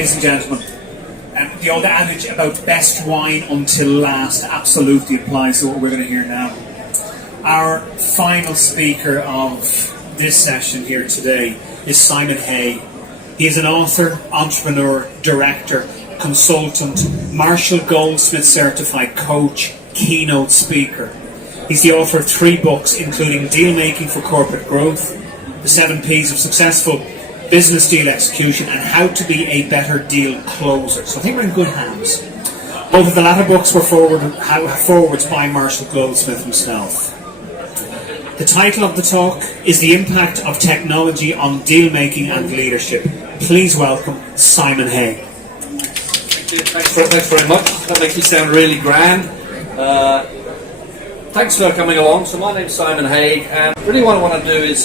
ladies and gentlemen, the old adage about best wine until last absolutely applies to what we're going to hear now. Our final speaker of this session here today is Simon Hay. He is an author, entrepreneur, director, consultant, Marshall Goldsmith certified coach, keynote speaker. He's the author of 3 books, including Deal Making for Corporate Growth, The 7 Ps of Successful Business Deal Execution, and How to Be a Better Deal Closer. So I think we're in good hands. Both of the latter books were forwards by Marshall Goldsmith himself. The title of the talk is The Impact of Technology on Deal Making and Leadership. Please welcome Simon Hay. Thank you. Thanks very much. That makes me sound really grand. Thanks for coming along. So my name's Simon Hay, and really what I want to do is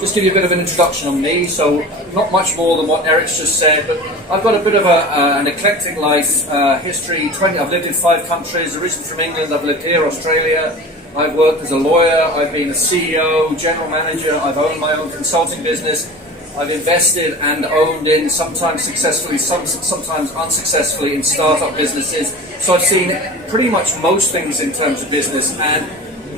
just give you a bit of an introduction on me. So not much more than what Eric's just said, but I've got a bit of an eclectic life history. I've lived in 5 countries. Originally from England, I've lived here, Australia. I've worked as a lawyer. I've been a CEO, general manager. I've owned my own consulting business. I've invested and owned in, sometimes successfully, sometimes unsuccessfully, in startup businesses. So I've seen pretty much most things in terms of business, and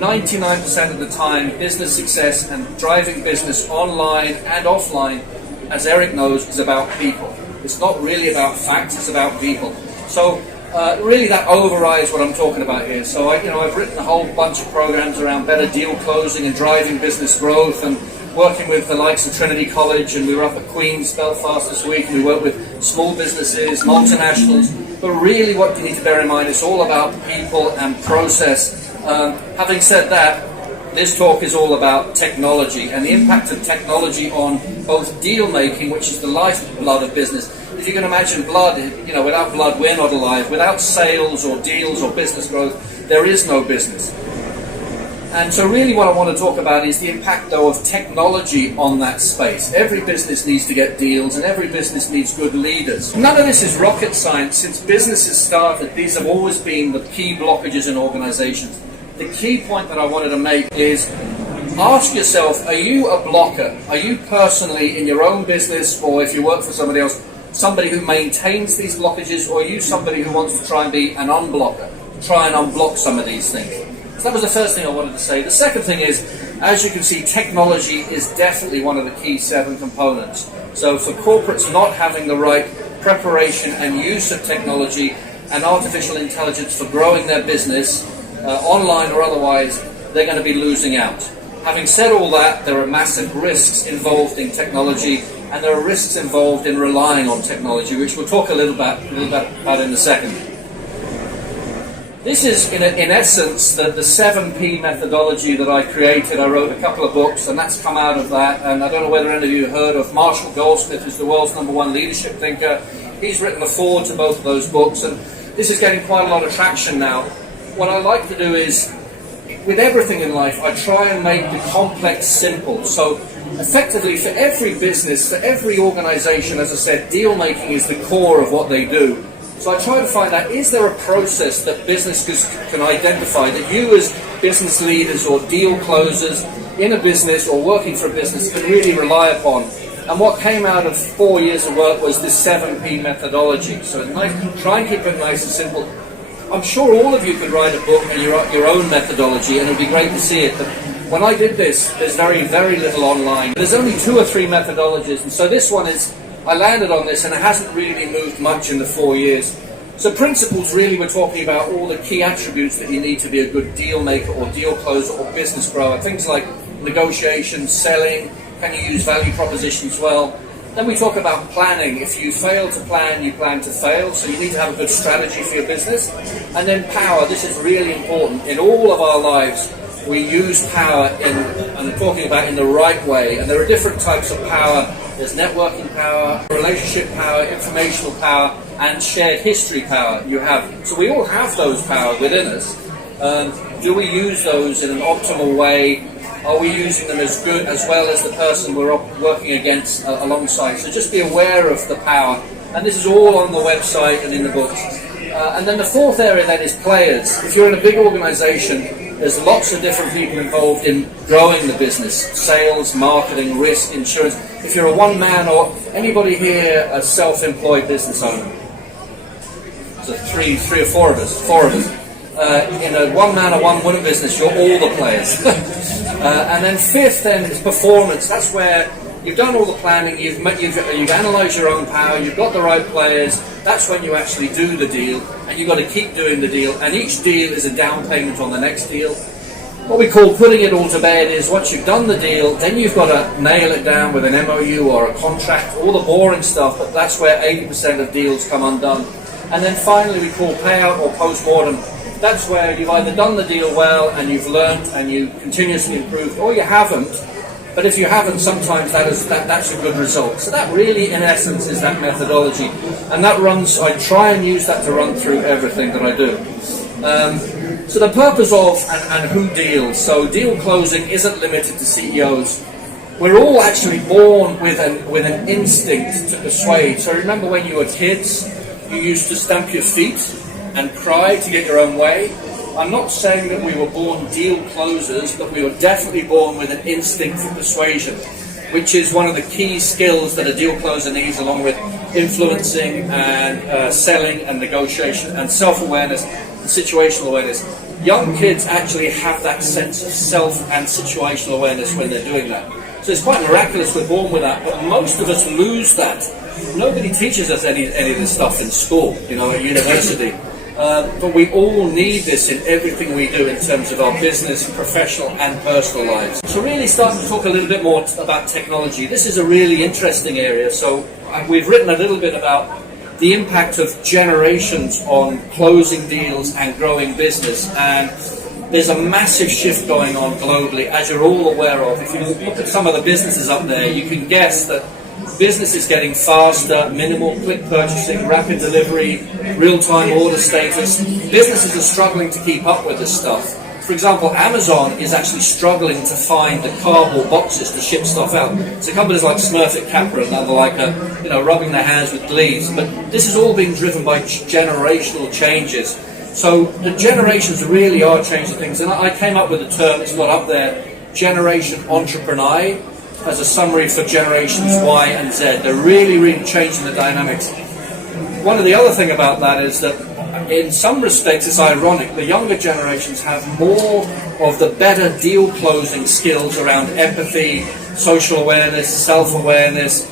99% of the time, business success and driving business online and offline, as Eric knows, is about people. It's not really about facts, it's about people. So really that overrides what I'm talking about here. So I've written a whole bunch of programs around better deal closing and driving business growth, and working with the likes of Trinity College, and we were up at Queen's Belfast this week, and we work with small businesses, multinationals. But really what you need to bear in mind, it's all about people and process. Having said that, this talk is all about technology and the impact of technology on both deal making, which is the lifeblood of business. If you can imagine blood, without blood we're not alive. Without sales or deals or business growth, there is no business. And so really what I want to talk about is the impact, though, of technology on that space. Every business needs to get deals, and every business needs good leaders. None of this is rocket science. Since businesses started, these have always been the key blockages in organizations. The key point that I wanted to make is, ask yourself, are you a blocker? Are you personally, in your own business, or if you work for somebody else, somebody who maintains these blockages, or are you somebody who wants to try and be an unblocker, try and unblock some of these things? So that was the first thing I wanted to say. The second thing is, as you can see, technology is definitely one of the key 7 components. So for corporates not having the right preparation and use of technology and artificial intelligence for growing their business, online or otherwise, they're going to be losing out. Having said all that, there are massive risks involved in technology, and there are risks involved in relying on technology, which we'll talk a little bit about in a second. This is, in essence, the 7P methodology that I created. I wrote a couple of books, and that's come out of that. And I don't know whether any of you heard of Marshall Goldsmith, who's the world's #1 leadership thinker. He's written a foreword to both of those books, and this is getting quite a lot of traction now. What I like to do is, with everything in life, I try and make the complex simple. So effectively, for every business, for every organization, as I said, deal making is the core of what they do. So I try to find out, is there a process that businesses can identify that you as business leaders or deal closers in a business or working for a business can really rely upon? And what came out of 4 years of work was this 7P methodology. So try and keep it nice and simple. I'm sure all of you could write a book and your own methodology, and it would be great to see it. But when I did this, there's very, very little online. There's only 2 or 3 methodologies, and so this one is, I landed on this, and it hasn't really moved much in the 4 years. So principles, really, we're talking about all the key attributes that you need to be a good deal maker or deal closer or business grower. Things like negotiation, selling, can you use value propositions well? Then we talk about planning. If you fail to plan, you plan to fail. So you need to have a good strategy for your business. And then power. This is really important. In all of our lives, we use power and I'm talking about in the right way. And there are different types of power. There's networking power, relationship power, informational power, and shared history power you have. So we all have those powers within us. Do we use those in an optimal way? Are we using them as good as well as the person we're working against alongside? So just be aware of the power. And this is all on the website and in the books. And then the fourth area then is players. If you're in a big organization, There's lots of different people involved in growing the business: sales, marketing, risk, insurance. If you're a one-man, or anybody here a self-employed business owner? So three or four of us. In a one-man or one-woman business, you're all the players. And then fifth, then, is performance. That's where you've done all the planning, you've analysed your own power, you've got the right players. That's when you actually do the deal, and you've got to keep doing the deal. And each deal is a down payment on the next deal. What we call putting it all to bed is once you've done the deal, then you've got to nail it down with an MOU or a contract, all the boring stuff, but that's where 80% of deals come undone. And then finally we call payout or post-mortem. That's where you've either done the deal well and you've learned and you continuously improved, or you haven't. But if you haven't, sometimes that's a good result. So that really, in essence, is that methodology. And that runs, I try and use that to run through everything that I do. So the purpose of and who deals. So deal closing isn't limited to CEOs. We're all actually born with an instinct to persuade. So remember when you were kids, you used to stamp your feet and cry to get your own way. I'm not saying that we were born deal closers, but we were definitely born with an instinct for persuasion, which is one of the key skills that a deal closer needs, along with influencing and selling and negotiation and self-awareness and situational awareness. Young kids actually have that sense of self and situational awareness when they're doing that. So it's quite miraculous we're born with that, but most of us lose that. Nobody teaches us any of this stuff in school, at university. But we all need this in everything we do in terms of our business, professional and personal lives. So really starting to talk a little bit more about technology. This is a really interesting area. So we've written a little bit about the impact of generations on closing deals and growing business. And there's a massive shift going on globally, as you're all aware of. If you look at some of the businesses up there, you can guess that business is getting faster, minimal click purchasing, rapid delivery, real-time order status. Businesses are struggling to keep up with this stuff. For example, Amazon is actually struggling to find the cardboard boxes to ship stuff out. So companies like Smurfit Kappa and other like rubbing their hands with glee. But this is all being driven by generational changes. So the generations really are changing things. And I came up with a term, it's not up there, Generation Entrepreneur, as a summary for generations Y and Z. They're really, really changing the dynamics. One of the other thing about that is that in some respects it's ironic. The younger generations have more of the better deal closing skills around empathy, social awareness, self-awareness,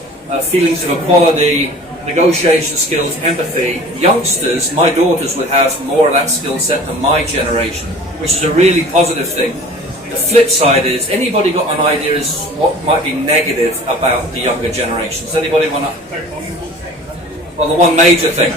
feelings of equality, negotiation skills, empathy. Youngsters, my daughters, would have more of that skill set than my generation, which is a really positive thing. The flip side is, anybody got an idea as what might be negative about the younger generations? Anybody want to? Well, the one major thing,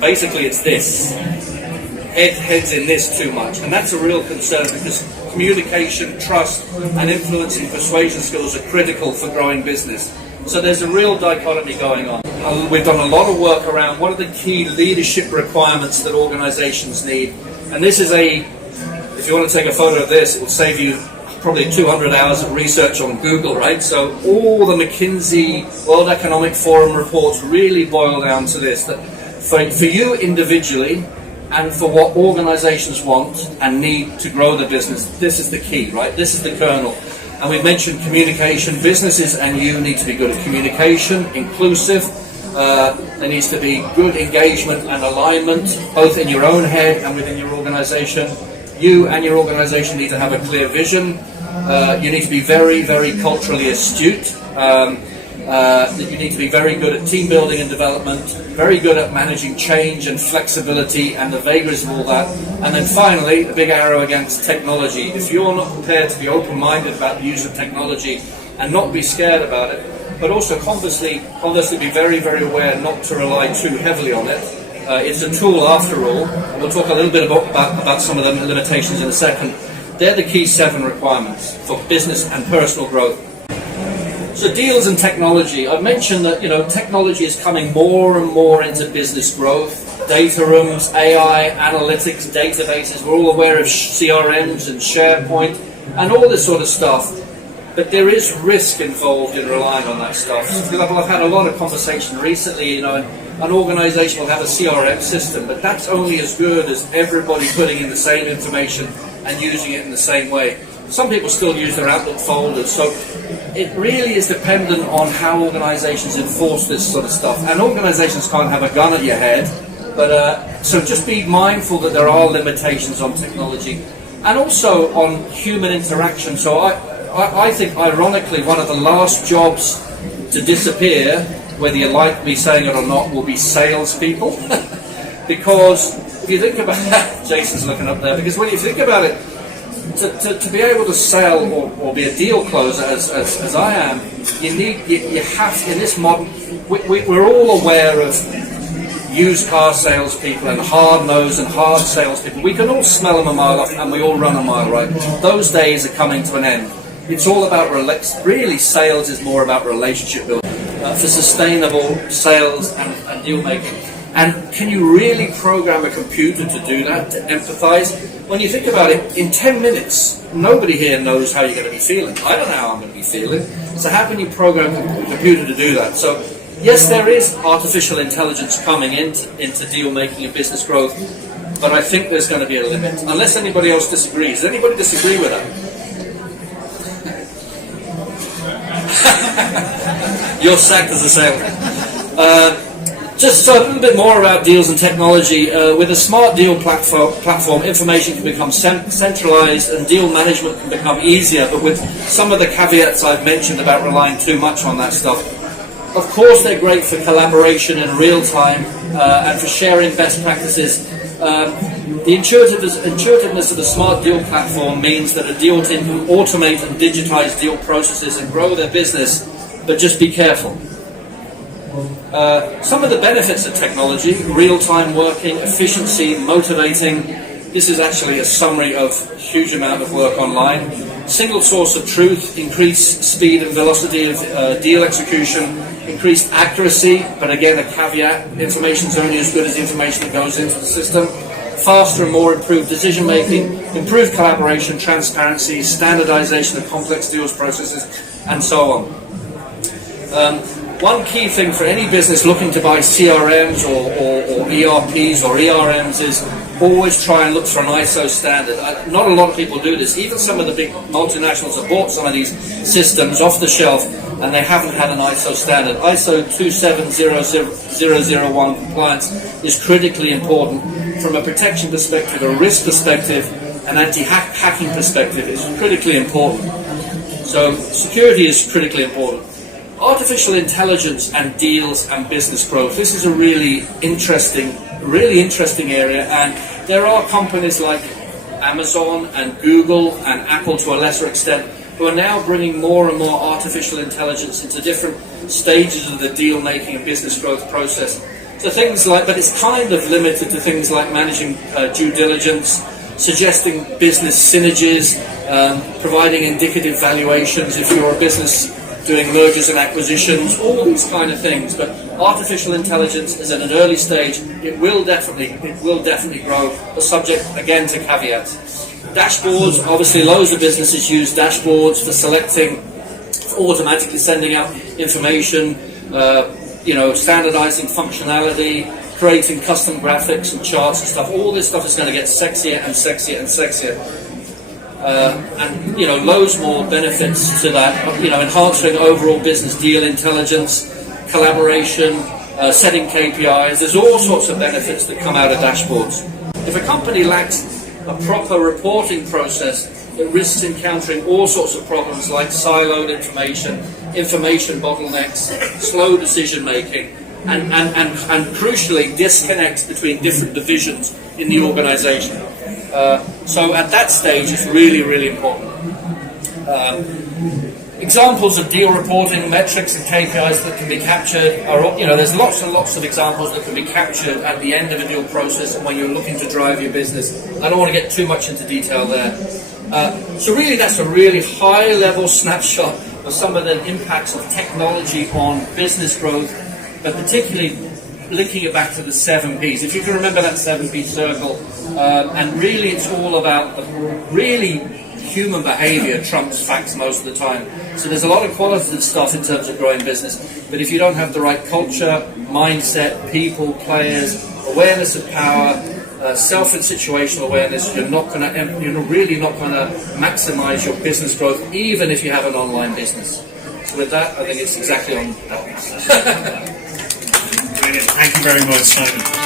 basically it's this. Heads in this too much. And that's a real concern, because communication, trust, and influencing persuasion skills are critical for growing business. So there's a real dichotomy going on. We've done a lot of work around what are the key leadership requirements that organizations need. And this is if you want to take a photo of this, it will save you probably 200 hours of research on Google, right? So all the McKinsey World Economic Forum reports really boil down to this, that for you individually and for what organizations want and need to grow the business, this is the key, right? This is the kernel. And we've mentioned communication. Businesses and you need to be good at communication, inclusive. There needs to be good engagement and alignment, both in your own head and within your organization. You and your organization need to have a clear vision. You need to be very, very culturally astute. You need to be very good at team building and development, very good at managing change and flexibility and the vagaries of all that. And then finally, the big arrow against technology. If you're not prepared to be open-minded about the use of technology and not be scared about it, but also conversely be very, very aware not to rely too heavily on it. It's a tool after all, and we'll talk a little bit about some of the limitations in a second. They're the key 7 requirements for business and personal growth. So deals and technology. I've mentioned that technology is coming more and more into business growth. Data rooms, AI, analytics, databases. We're all aware of CRMs and SharePoint and all this sort of stuff. But there is risk involved in relying on that stuff. For example, I've had a lot of conversation recently, an organization will have a CRM system, but that's only as good as everybody putting in the same information and using it in the same way. Some people still use their Outlook folders, so it really is dependent on how organizations enforce this sort of stuff. And organizations can't have a gun at your head, but so just be mindful that there are limitations on technology and also on human interaction. So I think, ironically, one of the last jobs to disappear, whether you like me saying it or not, will be salespeople. Because if you think about Jason's looking up there, because when you think about it, to be able to sell or be a deal closer, as I am, you have, in this modern, we're all aware of used car salespeople and hard-nosed and hard salespeople. We can all smell them a mile off, and we all run a mile, right? Those days are coming to an end. It's all about, really, sales is more about relationship building, for sustainable sales and deal making. And can you really program a computer to do that, to empathize? When you think about it, in 10 minutes, nobody here knows how you're going to be feeling. I don't know how I'm going to be feeling. So how can you program a computer to do that? So yes, there is artificial intelligence coming into deal making and business growth, but I think there's going to be a limit, unless anybody else disagrees. Does anybody disagree with that? You're sacked as a salesman. Just a little bit more about deals and technology. With a smart deal platform, information can become centralized and deal management can become easier, but with some of the caveats I've mentioned about relying too much on that stuff. Of course, they're great for collaboration in real time and for sharing best practices. The intuitiveness of the smart deal platform means that a deal team can automate and digitize deal processes and grow their business, but just be careful. Some of the benefits of technology: real-time working, efficiency, motivating. This is actually a summary of a huge amount of work online. Single source of truth, increased speed and velocity of deal execution, increased accuracy, but again a caveat, information is only as good as the information that goes into the system. Faster and more improved decision making, improved collaboration, transparency, standardization of complex deals processes, and so on. One key thing for any business looking to buy CRMs or ERPs or ERMs is always try and look for an ISO standard. Not a lot of people do this. Even some of the big multinationals have bought some of these systems off the shelf and they haven't had an ISO standard. ISO 27001 compliance is critically important from a protection perspective, a risk perspective, an anti-hacking perspective. It's critically important. So security is critically important. Artificial intelligence and deals and business growth. This is a really interesting area, and there are companies like Amazon and Google and Apple to a lesser extent who are now bringing more and more artificial intelligence into different stages of the deal making and business growth process. So things like, but it's kind of limited to things like managing due diligence, suggesting business synergies, providing indicative valuations if you're a business doing mergers and acquisitions, all these kind of things. But artificial intelligence is at an early stage. It will definitely grow, but subject again to caveats. Dashboards, obviously loads of businesses use dashboards for selecting, for automatically sending out information, standardizing functionality, creating custom graphics and charts and stuff. All this stuff is going to get sexier and sexier and sexier. And loads more benefits to that, enhancing overall business deal intelligence, collaboration, setting KPIs. There's all sorts of benefits that come out of dashboards. If a company lacks a proper reporting process, it risks encountering all sorts of problems like siloed information bottlenecks, slow decision making, and crucially disconnects between different divisions in the organization. So at that stage, it's really, really important. Examples of deal reporting, metrics and KPIs that can be captured are, there's lots and lots of examples that can be captured at the end of a deal process and when you're looking to drive your business. I don't want to get too much into detail there. So really, that's a really high-level snapshot of some of the impacts of technology on business growth, but particularly linking it back to the 7 Ps. If you can remember that 7 P circle, and really it's all about the really human behaviour trumps facts most of the time. So there's a lot of qualitative stuff in terms of growing business, but if you don't have the right culture, mindset, people, players, awareness of power, self and situational awareness, you're really not going to maximise your business growth, even if you have an online business. So with that, I think it's exactly on that. Brilliant. Thank you very much, Simon.